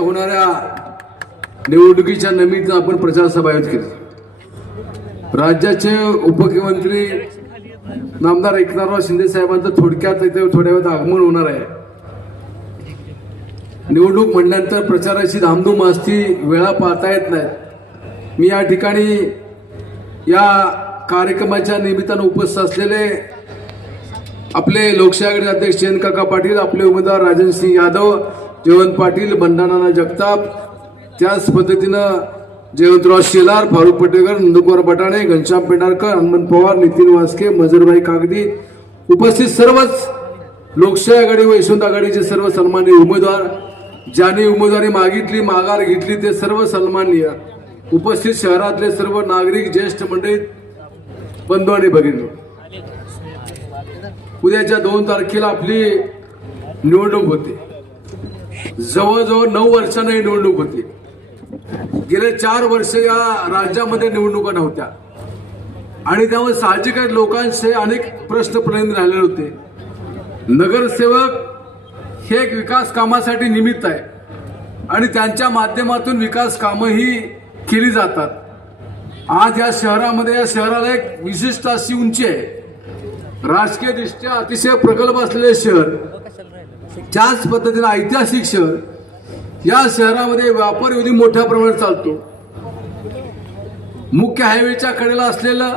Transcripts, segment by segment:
होणाऱ्या निवडणुकीच्या निमित्त आपण प्रचार सभा आयोजित केली. राज्याचे उपमुख्यमंत्री नामदार एकनाथराव शिंदे साहेबांचं थोडक्यात इथे थोड्या वेळात आगमन होणार आहे. निवडणूक म्हणल्यानंतर प्रचाराची धामधूम असती वेळा पाहता येत नाहीत मी या ठिकाणी या कार्यक्रमाच्या निमित्तानं उपस्थित असलेले आपले लोकशाही अध्यक्ष अध्यक्ष जयंतकाका पाटील आपले उमेदवार राजन सिंह यादव जयवंत पाटील बंडानाना जगताप त्याच पद्धतीनं जयवंतराव शेलार फारुख पटेकर नंदकुमार बटाणे घनश्याम पेंढारकर हनुमंत पवार नितीन वास्के मजरभाई कागदी उपस्थित सर्वच लोकशाही आघाडी व यशवंत आघाडीचे सर्व सन्मान्य उमेदवार ज्यांनी उमेदवारी मागितली माघार घेतली ते सर्व सन्मान्य उपस्थित शहरातले सर्व नागरिक ज्येष्ठ मंडळी बंधू आणि भगिनी. उद्याच्या दोन तारखेला आपली निवडणूक होते. जवळजवळ नऊ वर्षांना ही निवडणूक होती. गेले चार वर्ष या राज्यामध्ये निवडणुका नव्हत्या. आणि त्यामुळे साहजिकच लोकांचे अनेक प्रश्न प्रलंबित राहिलेले होते. नगरसेवक हे एक विकास कामासाठी निमित्त आहे. आणि त्यांच्या माध्यमातून विकास कामंही केली जातात. आज या शहरामध्ये या शहराला एक विशिष्ट अशी उंची आहे. राजकीय दृष्ट्या अतिशय प्रगल्भ असलेले शहर त्याच पद्धतीने ऐतिहासिक शहर या शहरामध्ये व्यापार विधी मोठ्या प्रमाणात चालतो. मुख्य हायवेच्या कडेला असलेलं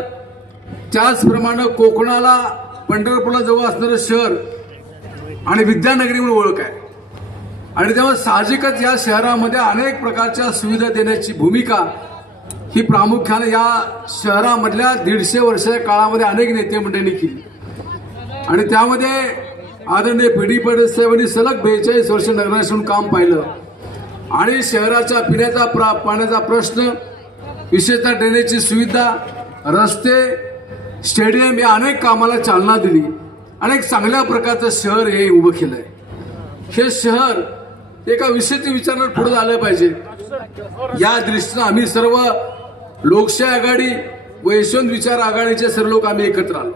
त्याचप्रमाणे कोकणाला पंढरपूरला जवळ असणारं शहर आणि विद्यानगरी म्हणून ओळख आहे. आणि तेव्हा साहजिकच या शहरामध्ये अनेक प्रकारच्या सुविधा देण्याची भूमिका ही प्रामुख्याने या शहरामधल्या दीडशे वर्षाच्या काळामध्ये अनेक नेते मंडळींनी केली. आणि त्यामध्ये आदरणीय पी डी पटेल साहेबांनी सलग बेचाळीस वर्ष नगराशून काम पाहिलं. आणि शहराच्या पिण्याचा प्रा पाण्याचा प्रश्न विशेषतः ड्रेनेजची सुविधा रस्ते स्टेडियम या अनेक कामाला चालना दिली. अनेक चांगल्या प्रकारचं शहर हे उभं केलंय. हे शहर एका विशिष्ट विचारावर पुढे आलं पाहिजे. या दृष्टीनं आम्ही सर्व लोकशाही आघाडी व यशवंत विचार आघाडीचे सर्व लोक आम्ही एकत्र आलो.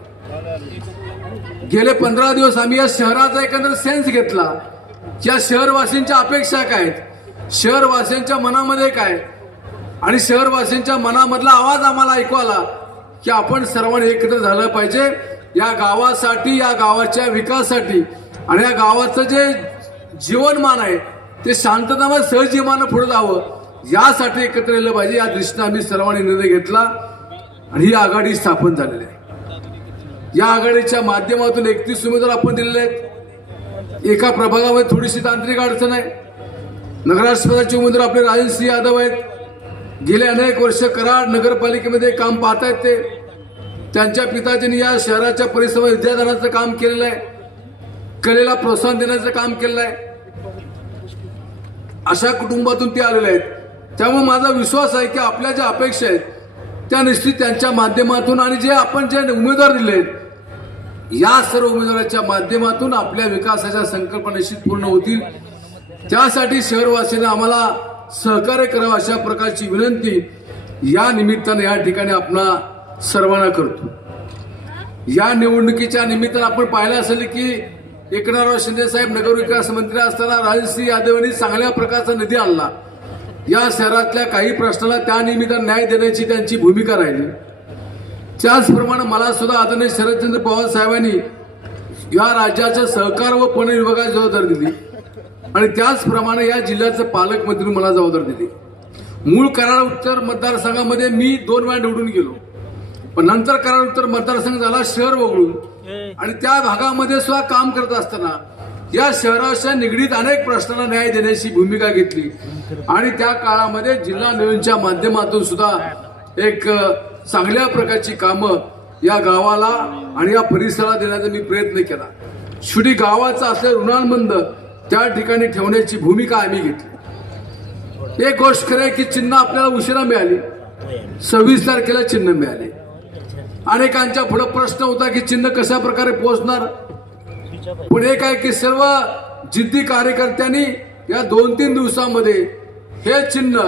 गेले पंधरा दिवस आम्ही या शहराचा एकंदर सेन्स घेतला. या शहरवासींच्या अपेक्षा काय आहेत? शहरवासींच्या मनामध्ये काय? आणि शहरवासींच्या मनामधला आवाज आम्हाला ऐकू आला की आपण सर्वांनी एकत्र झालं पाहिजे. या गावासाठी या गावाच्या विकासासाठी आणि या गावाचं जे जीवनमान आहे ते शांततामय सहजीवानं पुढे जावं यासाठी एकत्र येलं पाहिजे. या दृष्टीनं आम्ही सर्वांनी निर्णय घेतला आणि ही आघाडी स्थापन झालेली आहे. या आघाडीच्या माध्यमातून एकतीस उमेदवार आपण दिलेले आहेत. एका प्रभागामध्ये थोडीशी तांत्रिक अडचण आहे. नगराध्यक्षपदाचे उमेदवार आपले राजनसिंह यादव आहेत. गेले अनेक वर्ष कराड नगरपालिकेमध्ये काम पाहतायत ते. त्यांच्या पिताजींनी या शहराच्या परिसरात विद्यादानाचं काम केलेलं आहे. कलेला प्रोत्साहन देण्याचं काम केलेलं आहे. अशा कुटुंबातून ते आलेले आहेत. त्यामुळे माझा विश्वास आहे की आपल्या ज्या अपेक्षा आहेत त्या निश्चित त्यांच्या माध्यमातून आणि जे आपण जे उमेदवार दिले आहेत या सर्व उमेदवाराच्या माध्यमातून आपल्या विकासाच्या संकल्पना निश्चित पूर्ण होतील. त्यासाठी शहरवासीयांना आम्हाला सहकार्य करावं अशा प्रकारची विनंती या निमित्तानं या ठिकाणी आपण सर्वांना करतो. या निवडणुकीच्या निमित्तानं आपण पाहिलं असेल की एकनाथराव शिंदे साहेब नगरविकास मंत्री असताना राजसिंह यादव यांनी चांगल्या प्रकारचा निधी आणला. या शहरातल्या काही प्रश्नाला त्या निमित्तानं न्याय देण्याची त्यांची भूमिका राहिली. त्याचप्रमाणे मला सुद्धा आदरणीय शरदचंद्र पवार साहेबांनी या राज्याच्या सहकार व पणे विभागाची जबाबदारी दिली. आणि त्याचप्रमाणे या जिल्ह्याचं पालकमंत्री मला जबाबदारी दिली. मूळ करार उत्तर मतदारसंघामध्ये मी दोन वेळा निवडून गेलो. पण नंतर करार उत्तर मतदारसंघ झाला शहर वगळून. आणि त्या भागामध्ये सुद्धा काम करत असताना या शहराच्या निगडीत अनेक प्रश्नांना न्याय देण्याची भूमिका घेतली. आणि त्या काळामध्ये जिल्हा नियोजनच्या माध्यमातून सुद्धा एक चांगल्या प्रकारची कामं या गावाला आणि या परिसराला देण्याचा मी प्रयत्न केला. शेवटी गावाचा असलेला ऋणानुबंध त्या ठिकाणी ठेवण्याची भूमिका आम्ही घेतली. एक गोष्ट खरं आहे की चिन्ह आपल्याला उशिरा मिळाली. सव्वीस तारखेला चिन्ह मिळाले. अनेकांच्या पुढे प्रश्न होता की चिन्ह कशा प्रकारे पोहोचणार? पण एक आहे की सर्व जिद्दी कार्यकर्त्यांनी या दोन तीन दिवसामध्ये हे चिन्ह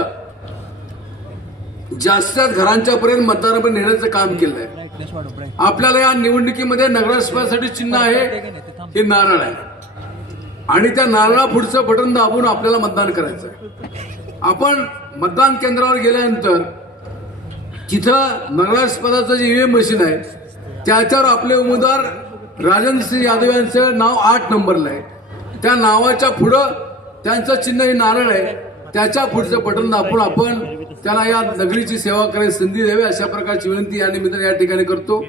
जास्त घरांच्या पर्यंत मतदारापर्यंत नेण्याचं काम केलंय. आपल्याला या निवडणुकीमध्ये नगराध्यक्षपदासाठी चिन्ह आहे हे नारळ आहे. आणि त्या नारळा पुढचं बटन दाबून आपल्याला मतदान करायचं आहे आपण मतदान केंद्रावर गेल्यानंतर तिथं नगरास्पदाचं जे ईव्हीएम मशीन आहे त्याच्यावर आपले उमेदवार राजन सिंह यादव यांचं नाव आठ नंबरला आहे. त्या नावाच्या पुढं त्यांचं चिन्ह हे नारळ आहे. त्याच्या पुढचं पटन दाखवून आपण त्याला या नगरीची सेवा करायची संधी द्यावी अशा प्रकारची विनंती या निमित्ताने या ठिकाणी करतो.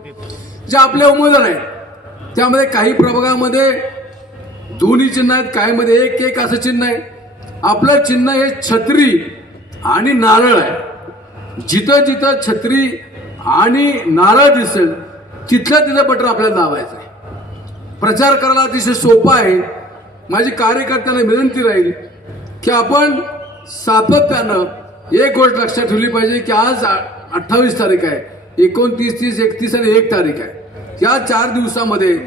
जे आपले उमेदवार आहेत त्यामध्ये काही प्रभागामध्ये दोन्ही चिन्ह आहेत काही मध्ये एक एक असं चिन्ह आहे. आपलं चिन्ह हे छत्री आणि नारळ आहे. जिथं जिथं छत्री आणि नारळ दिसेल तिथलं तिथं पटर आपल्याला दाबायचं आहे. प्रचार करायला अतिशय सोपा आहे. माझी कार्यकर्त्यांना विनंती राहील की आपण सातत्यानं एक गोष्ट लक्षात ठेवली पाहिजे की आज अठ्ठावीस तारीख आहे. एकोणतीस तीस एकतीस आणि एक तारीख आहे. या चार दिवसामध्ये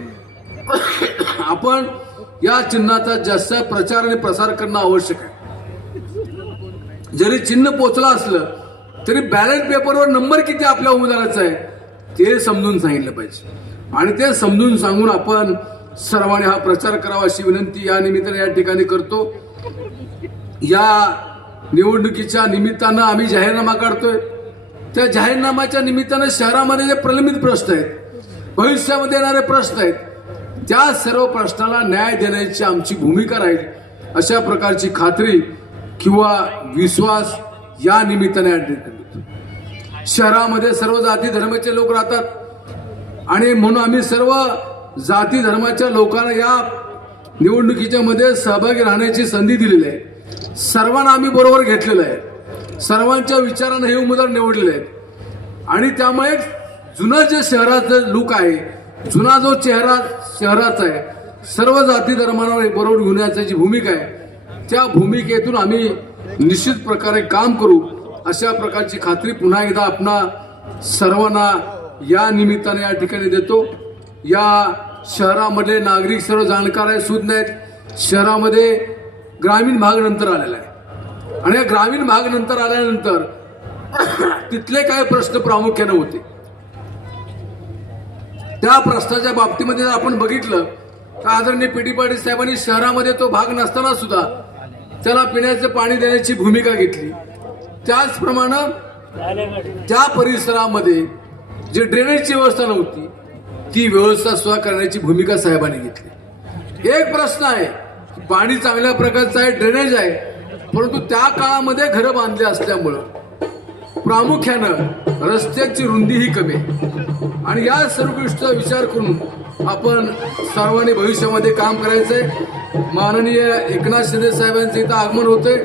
आपण या चिन्हाचा जास्त प्रचार आणि प्रसार करणं आवश्यक आहे. जरी चिन्ह पोचलं असलं तरी बॅलेट पेपरवर नंबर किती आपल्या उमेदवाराचा आहे ते समजून सांगितलं पाहिजे. आणि ते समजून सांगून आपण सर्वांनी हा प्रचार करावा अशी विनंती या निमित्ताने या ठिकाणी करतो. या निवडणुकीच्या निमित्तानं आम्ही जाहीरनामा काढतोय. त्या जाहीरनामाच्या निमित्तानं शहरामध्ये जे प्रलंबित प्रश्न आहेत भविष्यामध्ये येणारे प्रश्न आहेत त्या सर्व प्रश्नाला न्याय देण्याची आमची भूमिका राहील अशा प्रकारची खात्री किंवा विश्वास या निमित्ताने शहरामध्ये सर्व जाती धर्माचे लोक राहतात आणि म्हणून आम्ही सर्व जाती धर्माच्या लोकांना या निवडणुकीच्या मध्ये सहभागी राहण्याची संधी दिलेली आहे. सर्वांना आम्ही बरोबर घेतलेलं आहे. सर्वांच्या विचारानं हे उमेदवार निवडलेले आहेत. आणि त्यामुळे जुनं जे शहराचं लुक आहे जुना जो चेहरा शहराचा आहे सर्व जाती धर्मांवर बरोबर घेऊन यायची जी भूमिका आहे त्या भूमिकेतून आम्ही निश्चित प्रकारे काम करू अशा प्रकारची खात्री पुन्हा एकदा आपणा सर्वांना या निमित्ताने या ठिकाणी देतो. या शहरामध्ये नागरिक सर्व जाणकार आहेत सुज्ञ आहेत. शहरामध्ये ग्रामीण भाग नंतर आलेला आहे. आणि या ग्रामीण भाग नंतर आल्यानंतर तिथले काय प्रश्न प्रामुख्याने होते? त्या प्रश्नाच्या बाबतीमध्ये जर आपण बघितलं तर आदरणीय पी डी पाटील साहेबांनी शहरामध्ये तो भाग नसताना सुद्धा त्याला पिण्याचं पाणी देण्याची भूमिका घेतली. त्याचप्रमाणे त्या परिसरामध्ये जी ड्रेनेजची व्यवस्था नव्हती ती व्यवस्था सुद्धा करण्याची भूमिका साहेबांनी घेतली. एक प्रश्न आहे पाणी चांगल्या प्रकारचं आहे ड्रेनेज आहे. परंतु त्या काळामध्ये घरं बांधली असल्यामुळं प्रामुख्यानं रस्त्यांची रुंदी ही कमी आणि या सर्व गोष्टीचा विचार करून आपण सर्वांनी भविष्यामध्ये काम करायचंय. माननीय एकनाथ शिंदे साहेबांचं इथं आगमन होतंय.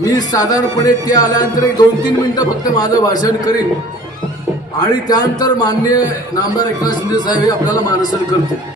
मी साधारणपणे ते आल्यानंतर एक दोन तीन मिनटं फक्त माझं भाषण करीन. आणि त्यानंतर माननीय नामदार एकनाथ शिंदे साहेब हे आपल्याला मार्गदर्शन करतील.